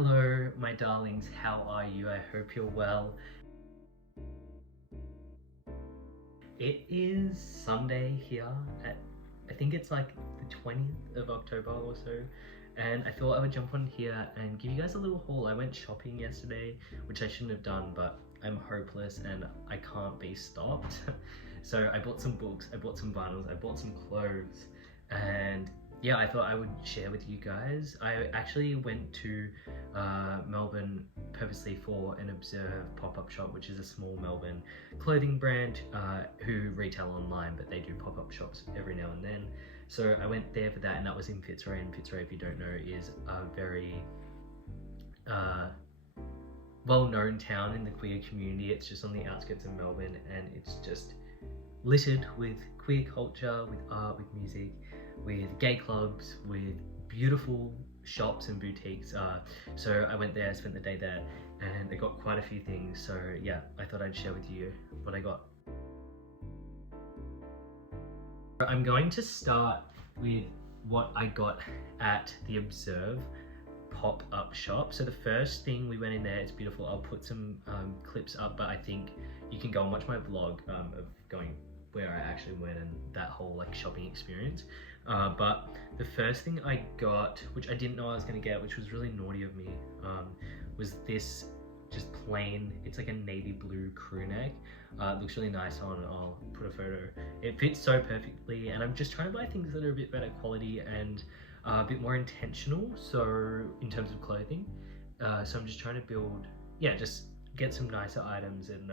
Hello, my darlings, how are you? I hope you're well. It is Sunday here at, I think it's like the 20th of October or so, and I thought I would jump on here and give you guys a little haul. I went shopping yesterday, which I shouldn't have done, but I'm hopeless and I can't be stopped. So I bought some books, I bought some vinyls, I bought some clothes, and yeah, I thought I would share with you guys. I actually went to Melbourne purposely for an Observe pop-up shop, which is a small Melbourne clothing brand who retail online, but they do pop-up shops every now and then. So I went there for that, and that was in Fitzroy. And Fitzroy, if you don't know, is a very well-known town in the queer community. It's just on the outskirts of Melbourne, and it's just littered with queer culture, with art, with music, with gay clubs, with beautiful shops and boutiques. So I went there, spent the day there, and I got quite a few things. So yeah, I thought I'd share with you what I got. I'm going to start with what I got at the Observe pop-up shop. So the first thing, we went in there, it's beautiful. I'll put some clips up, but I think you can go and watch my vlog of going where I actually went and that whole like shopping experience. But the first thing I got, which I didn't know I was gonna get, which was really naughty of me, was this just plain, it's like a navy blue crew neck. It looks really nice on, I'll put a photo. It fits so perfectly, and I'm just trying to buy things that are a bit better quality and a bit more intentional, so in terms of clothing. So I'm just trying to build, yeah, just get some nicer items, and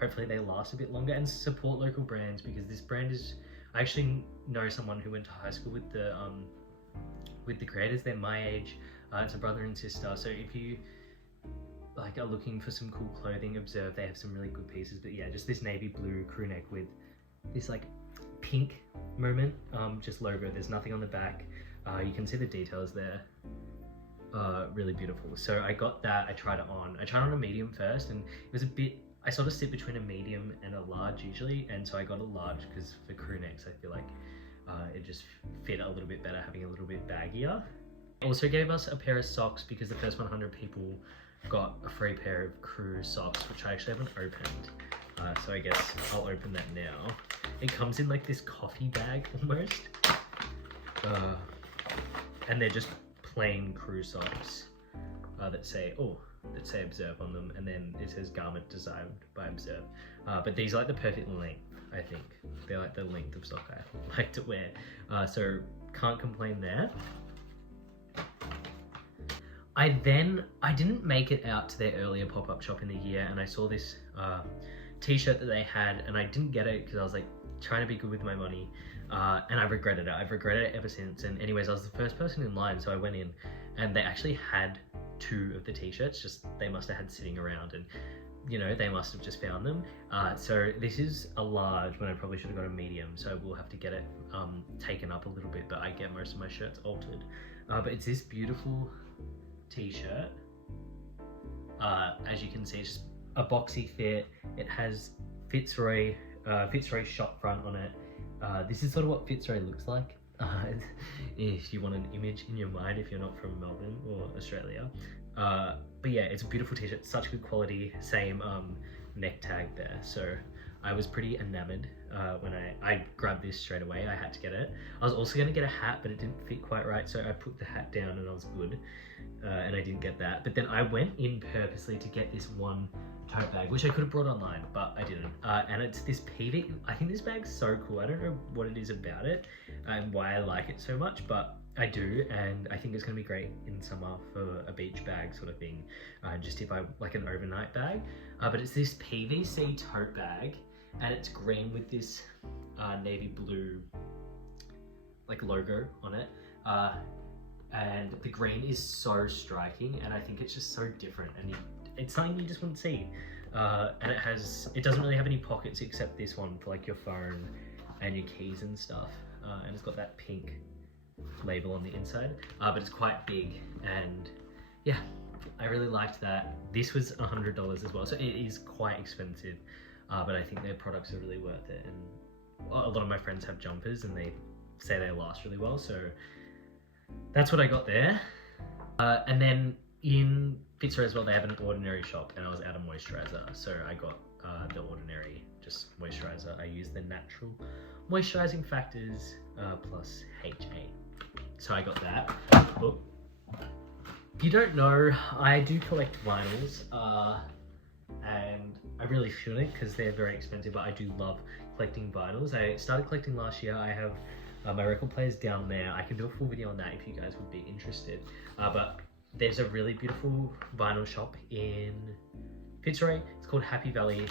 hopefully they last a bit longer, and support local brands, because this brand is, I actually know someone who went to high school with the creators. They're my age. It's a brother and sister. So if you like are looking for some cool clothing, Observe, they have some really good pieces. But yeah, just this navy blue crew neck with this like pink moment, just logo. There's nothing on the back. You can see the details there. Really beautiful. So I got that. I tried it on. I tried on a medium first, and it was a bit, I sort of sit between a medium and a large usually, and so I got a large because for crew necks I feel like it just fit a little bit better having a little bit baggier. Also gave us a pair of socks because the first 100 people got a free pair of crew socks, which I actually haven't opened. So I guess I'll open that now. It comes in like this coffee bag almost, and they're just plain crew socks that say Observe on them, and then it says garment designed by Observe. But these are like the perfect length, I think. They're like the length of sock I like to wear. So can't complain there. I didn't make it out to their earlier pop-up shop in the year, and I saw this t-shirt that they had, and I didn't get it because I was like trying to be good with my money, and I regretted it. I've regretted it ever since. And anyways, I was the first person in line, so I went in, and they actually had 2 of the t-shirts, just they must have had sitting around, and you know, they must have just found them. So this is a large when I probably should have got a medium, so we'll have to get it taken up a little bit, but I get most of my shirts altered. But it's this beautiful t-shirt. As you can see, it's just a boxy fit. It has Fitzroy shop front on it. This is sort of what Fitzroy looks like. If you want an image in your mind, if you're not from Melbourne or Australia. But yeah, it's a beautiful t-shirt, such good quality, same neck tag there. So I was pretty enamored when I grabbed this straight away. I had to get it. I was also gonna get a hat, but it didn't fit quite right, so I put the hat down and I was good, and I didn't get that. But then I went in purposely to get this one tote bag, which I could have brought online, but I didn't. And it's this PV, I think this bag's so cool. I don't know what it is about it and why I like it so much, but I do, and I think it's gonna be great in summer for a beach bag sort of thing, just if I like an overnight bag. But it's this PVC tote bag, and it's green with this navy blue like logo on it, and the green is so striking, and I think it's just so different, and it's something you just want to see. And it doesn't really have any pockets except this one for like your phone and your keys and stuff, and it's got that pink label on the inside, but it's quite big, and yeah, I really liked that. This was $100 as well, so it is quite expensive, but I think their products are really worth it, and a lot of my friends have jumpers and they say they last really well, so that's what I got there. And then in Fitzroy as well, they have an Ordinary shop, and I was out of moisturizer, so I got the Ordinary just moisturizer. I use the natural moisturizing factors plus HA, so I got that. Oh. If you don't know, I do collect vinyls, and I really shouldn't because they're very expensive, but I do love collecting vinyls. I started collecting last year. I have my record players down there. I can do a full video on that if you guys would be interested. But there's a really beautiful vinyl shop in Fitzroy. It's called Happy Valley,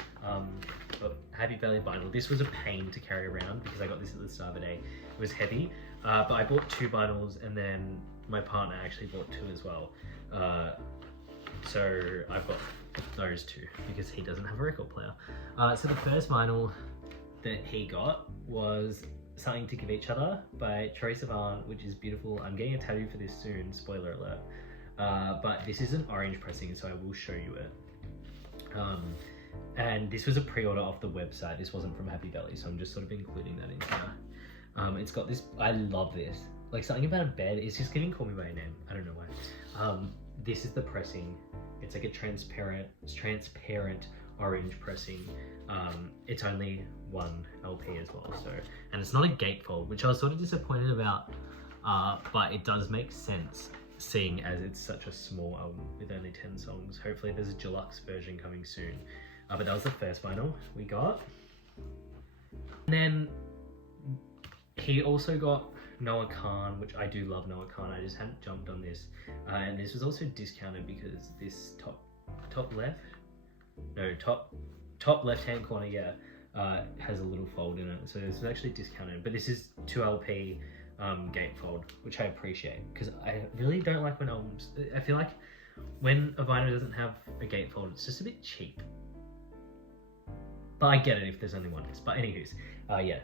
Happy Valley Vinyl. This was a pain to carry around because I got this at the start of the day. It was heavy, but I bought 2 vinyls, and then my partner actually bought 2 as well. So I've got those 2 because he doesn't have a record player. So the first vinyl that he got was Something to Give Each Other by Charlee, which is beautiful. I'm getting a tattoo for this soon, spoiler alert. But this is an orange pressing, so I will show you it. And this was a pre-order off the website. This wasn't from Happy Valley, so I'm just sort of including that in here. It's got this, I love this. Like something about a bed, it's just giving Call Me By Your Name. I don't know why. This is the pressing. It's like a transparent orange pressing. It's only 1 LP as well, so, and it's not a gatefold, which I was sort of disappointed about, but it does make sense seeing as it's such a small album with only 10 songs. Hopefully there's a deluxe version coming soon. But that was the first vinyl we got. And then he also got Noah Kahan, which I do love Noah Kahan. I just hadn't jumped on this. And this was also discounted because this top left hand corner, has a little fold in it. So this was actually discounted, but this is 2 LP gatefold, which I appreciate because I really don't like when albums, I feel like when a vinyl doesn't have a gatefold, it's just a bit cheap. But I get it if there's only one. But anywho's,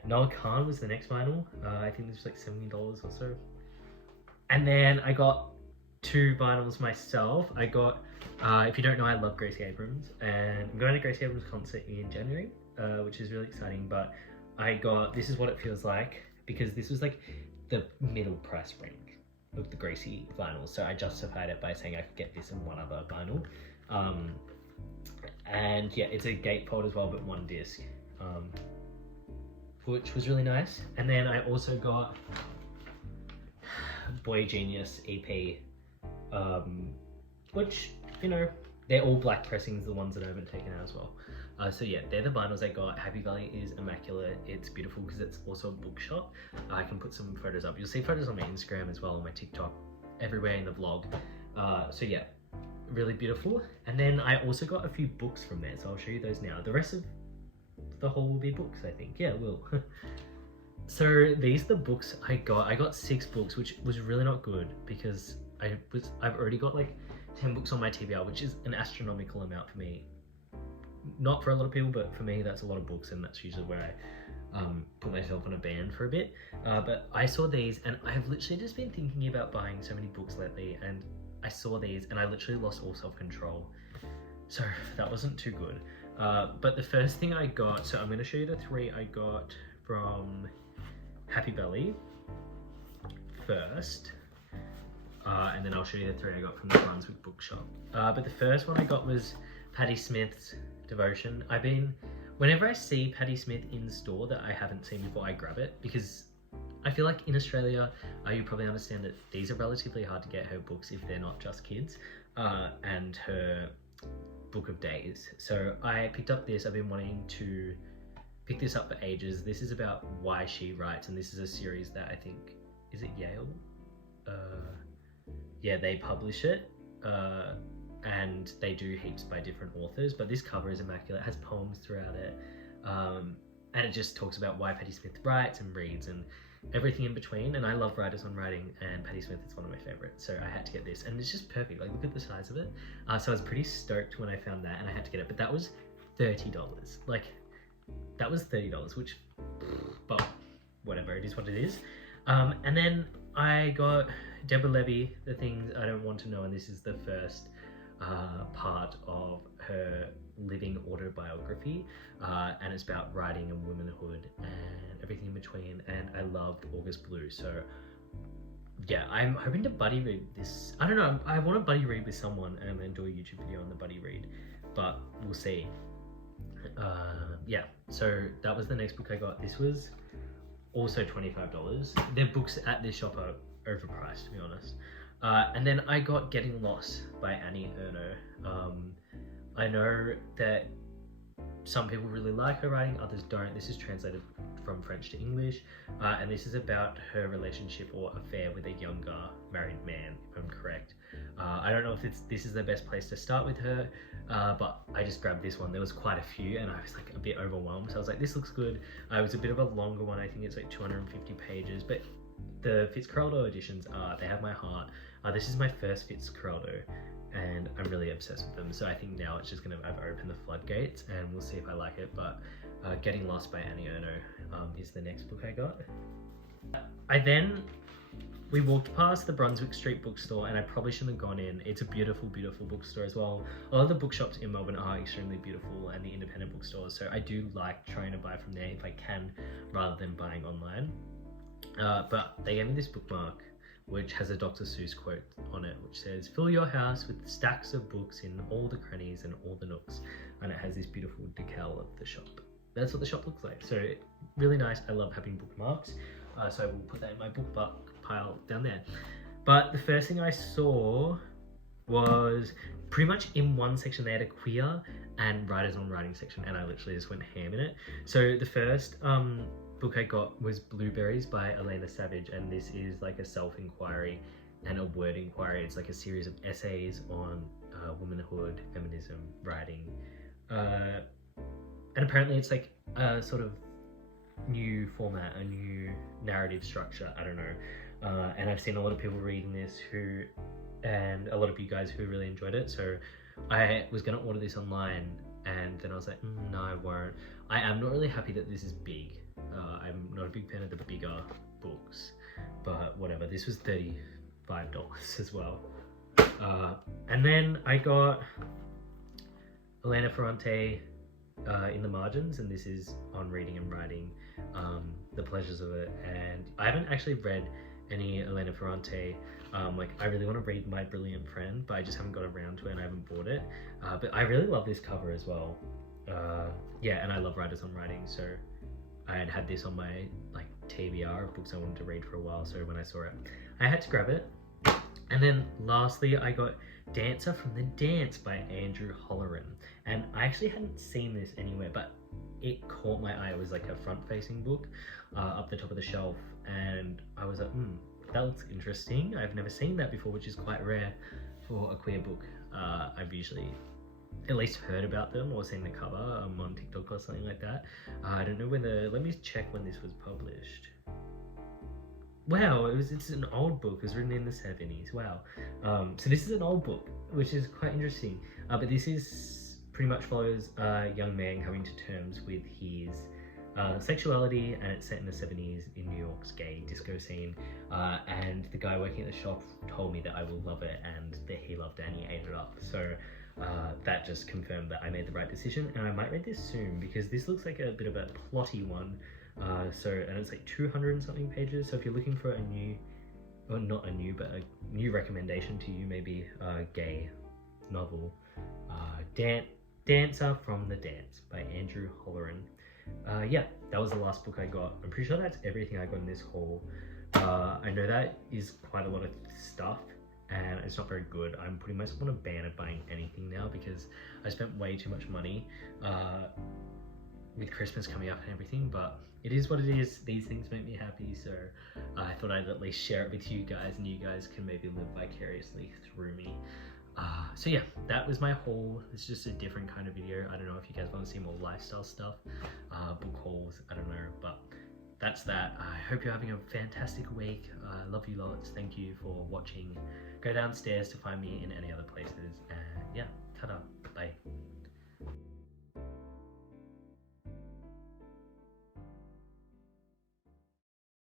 Noah Kahan was the next vinyl. I think this was like $70 or so. And then I got 2 vinyls myself. I got, if you don't know, I love Gracie Abrams, and I'm going to Gracie Abrams' concert in January, which is really exciting. But I got This Is What It Feels Like because this was like the middle price range of the Gracie vinyls, so I justified it by saying I could get this and 1 other vinyl. And yeah, it's a gatefold as well, but 1 disc, which was really nice. And then I also got Boy Genius EP, which, you know, they're all black pressings, the ones that I haven't taken out as well. So yeah, they're the vinyls I got. Happy Valley is immaculate. It's beautiful because it's also a bookshop. I can put some photos up. You'll see photos on my Instagram as well, on my TikTok, everywhere in the vlog. So yeah, really beautiful. And then I also got a few books from there, so I'll show you those now. The rest of the haul will be books, I think. Yeah, it will. So these are the books I got. I got 6 books, which was really not good because I've already got like 10 books on my TBR, which is an astronomical amount for me. Not for a lot of people, but for me that's a lot of books, and that's usually where I put myself on a band for a bit. But I saw these, and I've literally just been thinking about buying so many books lately, and I saw these and I literally lost all self-control. So that wasn't too good. But the first thing I got, so I'm going to show you the 3 I got from Happy Valley first. And then I'll show you the 3 I got from the Brunswick bookshop. But the first one I got was Patti Smith's Devotion. Whenever I see Patti Smith in store that I haven't seen before, I grab it because I feel like in Australia, you probably understand that these are relatively hard to get, her books, if they're not just kids, and her book of days. So I picked up this. I've been wanting to pick this up for ages. This is about why she writes, and this is a series that I think, is it Yale? Yeah, they publish it. And they do heaps by different authors, but this cover is immaculate. It has poems throughout it, and it just talks about why Patti Smith writes and reads and everything in between. And I love writers on writing, and Patti Smith is one of my favorites, so I had to get this, and it's just perfect. Like, look at the size of it. So I was pretty stoked when I found that, and I had to get it, but that was $30. Like, that was $30, which, but whatever, it is what it is. And then I got Deb Levy, The Things I Don't Want to Know, and this is the first part of her living autobiography, and it's about writing and womanhood and everything in between. And I loved August Blue, so yeah, I'm hoping to buddy read this. I don't know, I want to buddy read with someone and then do a YouTube video on the buddy read, but we'll see. Yeah, so that was the next book I got. This was also $25. Their books at this shop are overpriced, to be honest. And then I got Getting Lost by Annie Ernaux. I know that some people really like her writing, others don't. This is translated from French to English, and this is about her relationship or affair with a younger married man, if I'm correct. I don't know if this is the best place to start with her, but I just grabbed this one. There was quite a few and I was like a bit overwhelmed, so I was like, this looks good. It was a bit of a longer one. I think it's like 250 pages, but the Fitzcarraldo editions they have my heart. This is my first Fitzcarraldo and I'm really obsessed with them, so I think now it's just gonna I've opened the floodgates and we'll see if I like it. But Getting Lost by Annie Ernaux is the next book I got. We walked past the Brunswick Street bookstore and I probably shouldn't have gone in. It's a beautiful, beautiful bookstore as well. A lot of the bookshops in Melbourne are extremely beautiful, and the independent bookstores, so I do like trying to buy from there if I can, rather than buying online. But they gave me this bookmark which has a Dr. Seuss quote on it, which says, "Fill your house with stacks of books in all the crannies and all the nooks," and it has this beautiful decal of the shop. That's what the shop looks like, so really nice. I love having bookmarks, so I will put that in my bookmark pile down there. But the first thing I saw was pretty much in one section they had a queer and writers on writing section, and I literally just went ham in it. So the first book I got was Blueberries by Elena Savage, and this is like a self-inquiry and a word inquiry. It's like a series of essays on womanhood, feminism, writing, and apparently it's like a sort of new format, a new narrative structure, I don't know. And I've seen a lot of people reading this and a lot of you guys who really enjoyed it, so I was gonna order this online, and then I was like, no, I won't. I am not really happy that this is big. I'm not a big fan of the bigger books, but whatever. This was $35 as well. And then I got Elena Ferrante in the margins, and this is on reading and writing, the pleasures of it. And I haven't actually read any Elena Ferrante. Like, I really want to read My Brilliant Friend, but I just haven't got around to it and I haven't bought it. But I really love this cover as well. Yeah, and I love writers on writing, so I had this on my like TBR of books I wanted to read for a while, so when I saw it, I had to grab it. And then lastly, I got Dancer from the Dance by Andrew Holleran, and I actually hadn't seen this anywhere, but it caught my eye. It was like a front-facing book up the top of the shelf, and I was like, that looks interesting. I've never seen that before, which is quite rare for a queer book. I've usually at least heard about them or seen the cover on TikTok or something like that. I don't know whether, let me check when this was published. Wow, it's an old book. It was written in the 70s. Wow. So this is an old book, which is quite interesting. But this is pretty much follows a young man coming to terms with his sexuality, and it's set in the 70s in New York's gay disco scene. And the guy working at the shop told me that I will love it, and that he loved it and he ate it up. So that just confirmed that I made the right decision, and I might read this soon because this looks like a bit of a plotty one. And it's like 200 and something pages. So if you're looking for a new, or not a new, but a new recommendation to you, maybe a gay novel, Dancer from the Dance by Andrew Holleran. Yeah, that was the last book I got. I'm pretty sure that's everything I got in this haul. I know that is quite a lot of stuff, and it's not very good. I'm putting myself on a ban of buying anything now because I spent way too much money with Christmas coming up and everything, but it is what it is. These things make me happy, so I thought I'd at least share it with you guys, and you guys can maybe live vicariously through me. So yeah, that was my haul. It's just a different kind of video. I don't know if you guys want to see more lifestyle stuff, book hauls, I don't know, but that's that. I hope you're having a fantastic week. I love you lots. Thank you for watching. Go downstairs to find me in any other places, and yeah, ta-da, bye.